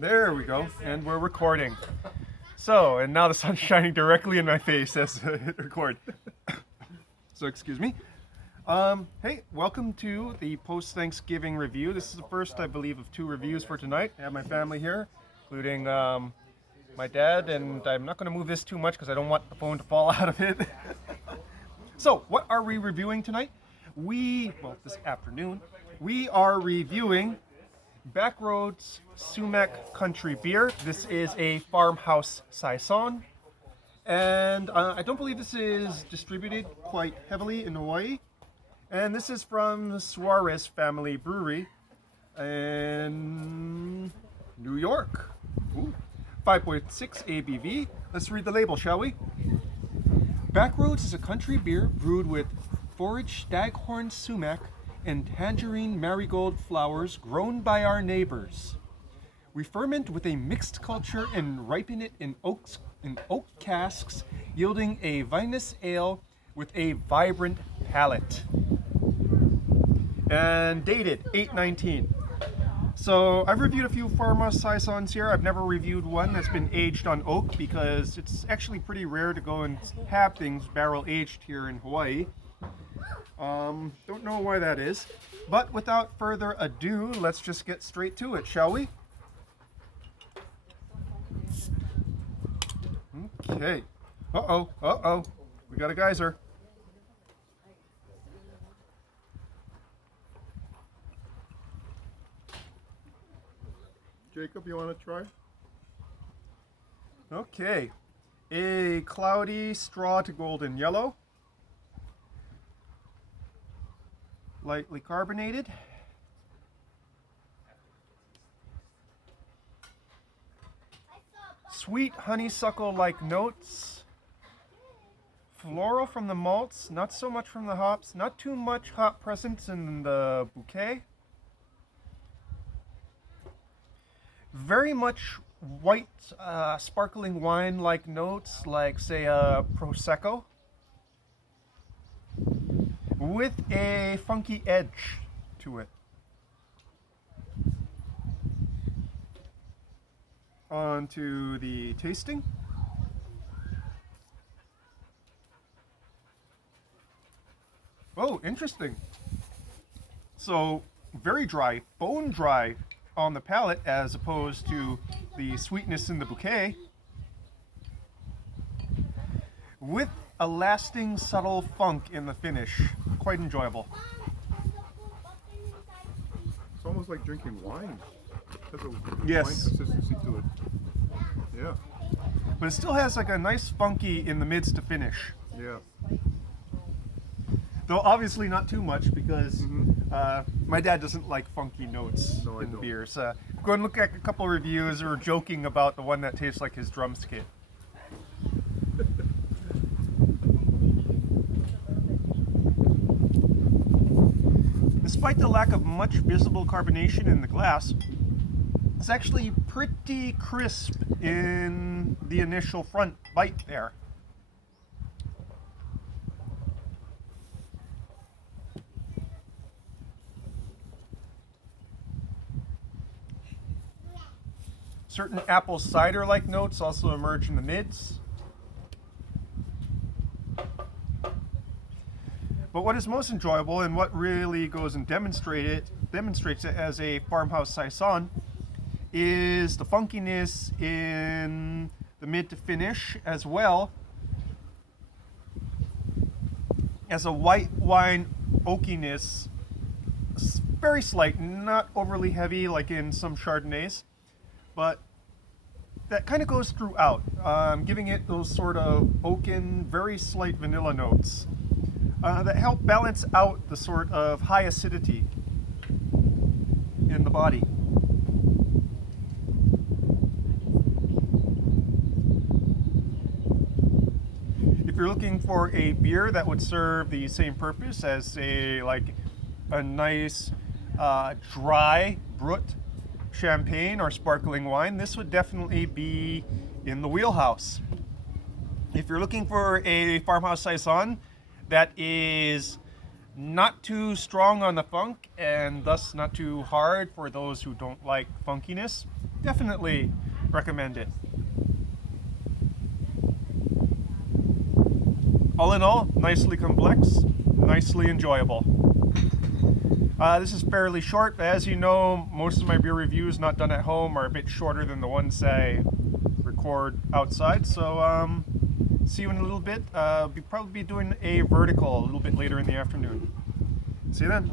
There we go, and we're recording. So, and now the sun's shining directly in my face as I hit record. So, excuse me. Hey, welcome to the post-Thanksgiving review. This is the first, I believe, of 2 reviews for tonight. I have my family here, including my dad, and I'm not going to move this too much because I don't want the phone to fall out of it. So, what are we reviewing tonight? This afternoon, we are reviewing Backroads Sumac Country Beer. This is a Farmhouse Saison, and I don't believe this is distributed quite heavily in Hawaii. And this is from the Suarez family brewery in New York. Ooh. 5.6 ABV. Let's read the label, shall we? Backroads is a country beer brewed with foraged staghorn sumac and tangerine marigold flowers grown by our neighbors. We ferment with a mixed culture and ripen it in oak casks, yielding a vinous ale with a vibrant palate. And dated 8/19. So I've reviewed a few Farmhouse Saisons here. I've never reviewed one that's been aged on oak because it's actually pretty rare to go and have things barrel aged here in Hawaii. Don't know why that is, but without further ado, let's just get straight to it, shall we? Okay. Uh-oh. We got a geyser. Jacob, you want to try? Okay. A cloudy straw to golden yellow. Lightly carbonated. Sweet honeysuckle-like notes. Floral from the malts, not so much from the hops. Not too much hop presence in the bouquet. Very much white, sparkling wine-like notes, like, say, a Prosecco, with a funky edge to it. On to the tasting. Oh, interesting. So, very dry, bone dry on the palate as opposed to the sweetness in the bouquet, with a lasting subtle funk in the finish. Quite enjoyable. It's almost like drinking wine. It has a Yes. wine consistency to it. Yeah. But it still has like a nice funky in the mids to finish. Yeah. Though obviously not too much because my dad doesn't like funky notes No, I in don't. beers. Go and look at a couple of reviews or joking about the one that tastes like his drumstick. Despite the lack of much visible carbonation in the glass, it's actually pretty crisp in the initial front bite there. Certain apple cider-like notes also emerge in the mids. But what is most enjoyable and what really goes and demonstrates it as a Farmhouse Saison is the funkiness in the mid to finish, as well as a white wine oakiness, very slight, not overly heavy like in some Chardonnays, but that kind of goes throughout, giving it those sort of oaken, very slight vanilla notes that help balance out the sort of high acidity in the body. If you're looking for a beer that would serve the same purpose as a nice dry brut champagne or sparkling wine, this would definitely be in the wheelhouse. If you're looking for a Farmhouse Saison that is Not too strong on the funk, and thus not too hard for those who don't like funkiness. Definitely recommend it. All in all, nicely complex, nicely enjoyable. This is fairly short. As you know, most of my beer reviews not done at home are a bit shorter than the ones I record outside. So see you in a little bit. We'll probably be doing a vertical a little bit later in the afternoon. See you then.